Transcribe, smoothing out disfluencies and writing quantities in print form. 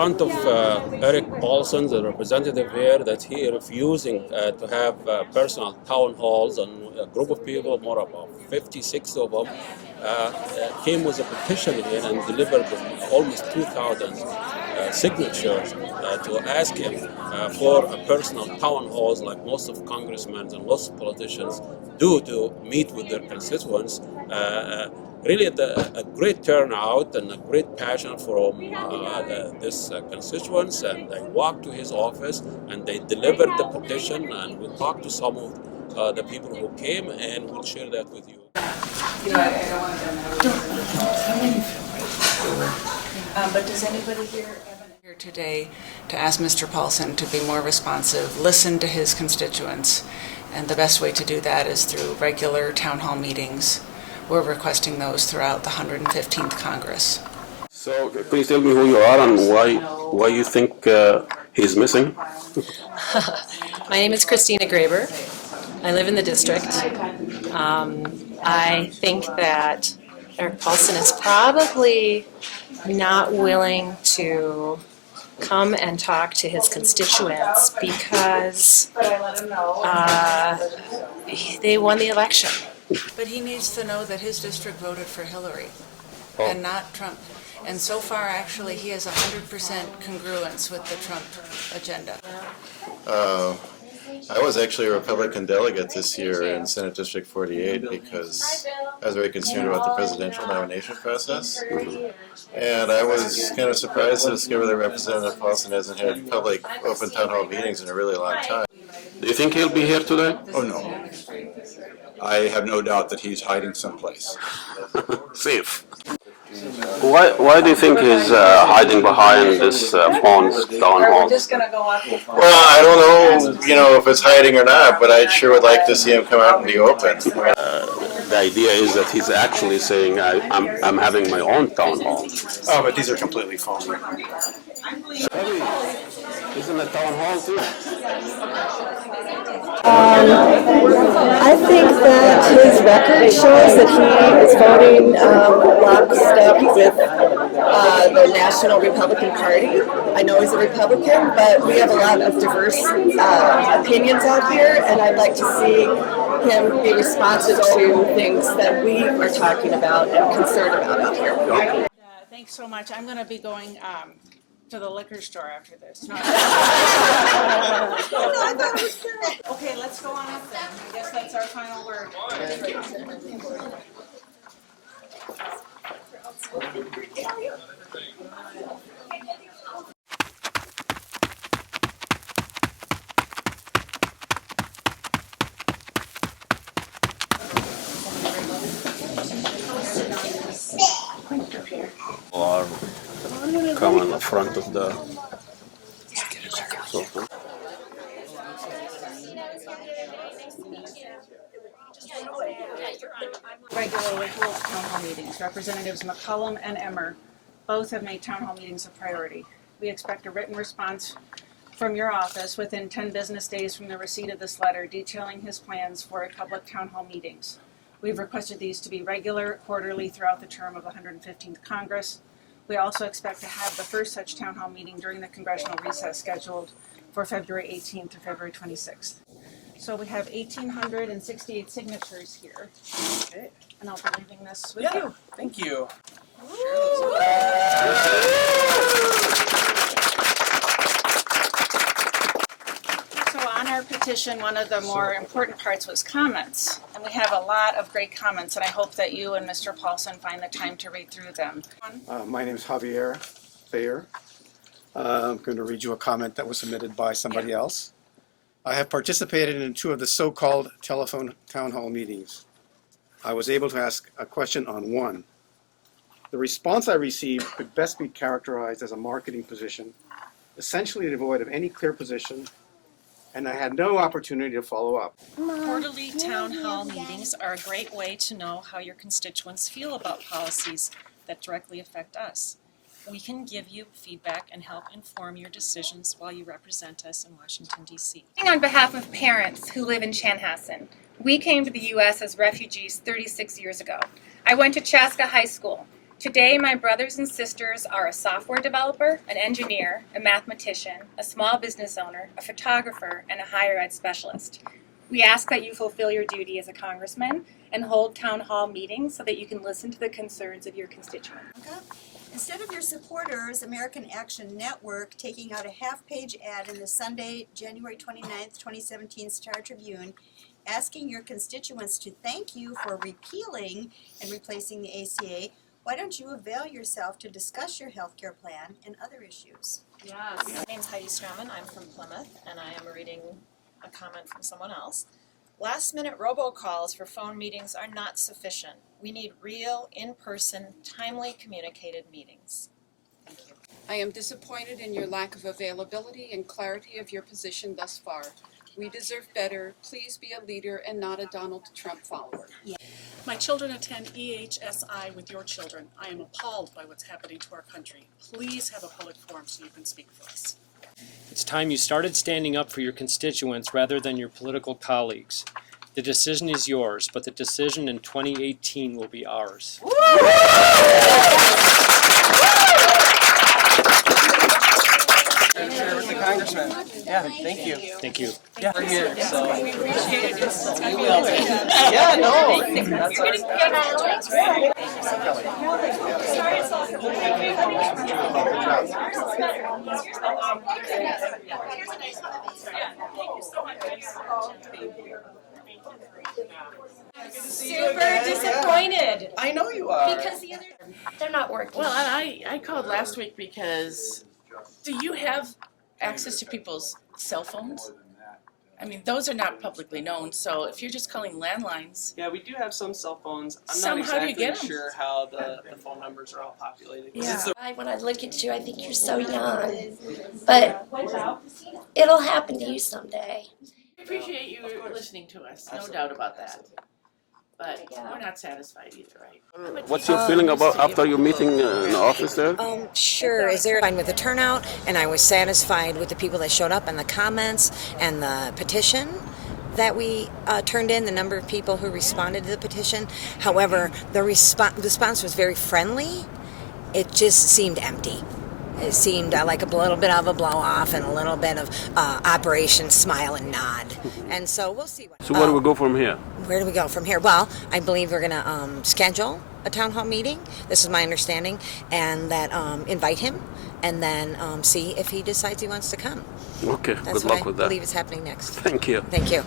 front of Erik Paulsen, the representative here, that he refusing to have personal town halls, and a group of people, more about 56 of them, came with a petition here and delivered almost 2,000 signatures to ask him for a personal town halls like most of congressmen and most politicians do to meet with their constituents. Really a great turnout and a great passion from this constituents, and they walked to his office and they delivered the petition, and we talked to some of the people who came, and we'll share that with you. But does anybody here today to ask Mr. Paulsen to be more responsive, listen to his constituents, and the best way to do that is through regular town hall meetings. We're requesting those throughout the 115th Congress. So can you tell me who you are and why you think he's missing? My name is Christina Graber. I live in the district. I think that Erik Paulsen is probably not willing to come and talk to his constituents because they won the election. But he needs to know that his district voted for Hillary and not Trump. And so far, actually, he has 100% congruence with the Trump agenda. I was actually a Republican delegate this year in Senate District 48 because I was very concerned about the presidential nomination process. And I was kind of surprised to discover that Representative Paulsen hasn't had public open town hall meetings in a really long time. Do you think he'll be here today? Oh, no. I have no doubt that he's hiding someplace. Safe. Why do you think he's hiding behind this phone town hall? Well, I don't know, if it's hiding or not, but I sure would like to see him come out in the open. The idea is that he's actually saying, I'm having my own town hall. Oh, but these are completely phony. He's in the town hall too. I think that his record shows that he is voting lockstep with the National Republican Party. I know he's a Republican, but we have a lot of diverse opinions out here, and I'd like to see him be responsive to things that we are talking about and concerned about out here. Thanks so much. I'm going to be going to the liquor store after this. Okay, let's go on up then. I guess that's our final word. Or come on the front of the sofa. Regularly hold town hall meetings. Representatives McCollum and Emmer both have made town hall meetings a priority. We expect a written response from your office within 10 business days from the receipt of this letter detailing his plans for public town hall meetings. We've requested these to be regular, quarterly throughout the term of the 115th Congress. We also expect to have the first such town hall meeting during the congressional recess scheduled for February 18th to February 26th. So we have 1,868 signatures here. Okay. And I'll be leaving this with you. Thank you. So on our petition, one of the more important parts was comments. And we have a lot of great comments, and I hope that you and Mr. Paulsen find the time to read through them. My name is Javier Thayer. I'm going to read you a comment that was submitted by somebody else. I have participated in 2 of the so-called telephone town hall meetings. I was able to ask a question on 1. The response I received could best be characterized as a marketing position, essentially devoid of any clear position, and I had no opportunity to follow up. Quarterly town hall meetings are a great way to know how your constituents feel about policies that directly affect us. We can give you feedback and help inform your decisions while you represent us in Washington, D.C. On behalf of parents who live in Chanhassen, we came to the U.S. as refugees 36 years ago. I went to Chaska High School. Today, my brothers and sisters are a software developer, an engineer, a mathematician, a small business owner, a photographer, and a higher ed specialist. We ask that you fulfill your duty as a congressman and hold town hall meetings so that you can listen to the concerns of your constituents. Instead of your supporters, American Action Network taking out a half-page ad in the Sunday, January 29th, 2017 Star Tribune, asking your constituents to thank you for repealing and replacing the ACA, why don't you avail yourself to discuss your health care plan and other issues? Yes. My name's Heidi Strauman. I'm from Plymouth, and I am reading a comment from someone else. Last-minute robocalls for phone meetings are not sufficient. We need real, in-person, timely communicated meetings. Thank you. I am disappointed in your lack of availability and clarity of your position thus far. We deserve better. Please be a leader and not a Donald Trump follower. My children attend EHSI with your children. I am appalled by what's happening to our country. Please have a public forum so you can speak for us. It's time you started standing up for your constituents rather than your political colleagues. The decision is yours, but the decision in 2018 will be ours. Share with the congressman. Yeah, thank you. Thank you. Yeah, we're here, so. Yeah, no. That's Super disappointed. I know you are. Because they're not working. Well, and I called last week because do you have access to people's cell phones? I mean, those are not publicly known, so if you're just calling landlines. Yeah, we do have some cell phones. I'm Some, not how do you exactly get 'em? sure how the phone numbers are all populated. 'Cause it's Yeah. When I look at you, I think you're so young, but it'll happen to you someday. I appreciate you listening to us, no doubt about that. But we're not satisfied either, right? What's your feeling about after your meeting in the office there? Sure. Is there fine with the turnout? And I was satisfied with the people that showed up and the comments and the petition that we turned in, the number of people who responded to the petition. However, the response was very friendly. It just seemed empty. It seemed like a little bit of a blow-off and a little bit of Operation Smile and Nod. And so we'll see. So where do we go from here? Where do we go from here? Well, I believe we're going to schedule a town hall meeting. This is my understanding. And that invite him and then see if he decides he wants to come. Okay, That's good luck what with I that. believe is happening next. Thank you. Thank you.